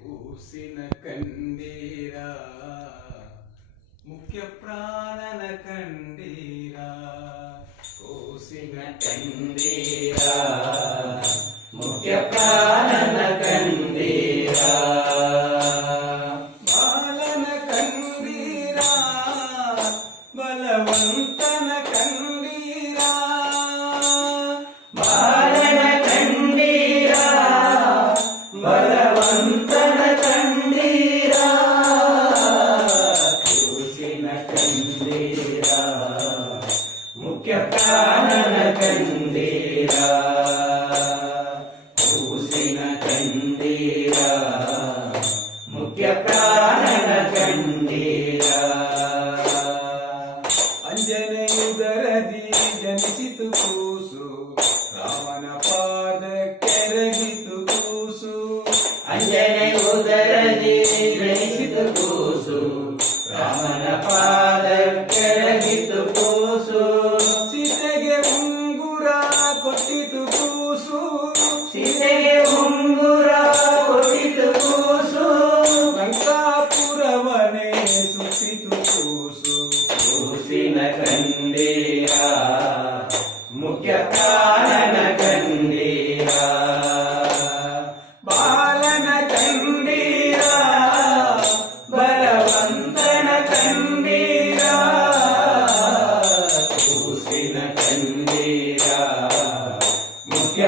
కూసిన కండీరా ముఖ్య ప్రాణన కండీరా. కూసిన కండీరా ముఖ్య ప్రాణన కందీరా బాలన కండీరా బలవంతన కండీరా. బాలన కందీరా బలవంతన ಮುಖ್ಯ ಕಾರಣ ಕಂದೀರ ಕೂಸಿನ ಕಂದೀರ ಮುಖ್ಯ ಕಾರಣ ಕಂದೀರ ಅಂಜನೆಯುದರದಿ ಜನಿಸಿತು ಕೂಸು ರಾಮನ ಪಾದಕ್ಕೆರಗಿತು ಕೂಸು. ಅಂಜನೆಯುದರ కండీరా ముఖ్య కారణ కండీరా బాలన కండీరా బలవంతన కండీరా చూసిన కండీరా ముఖ్య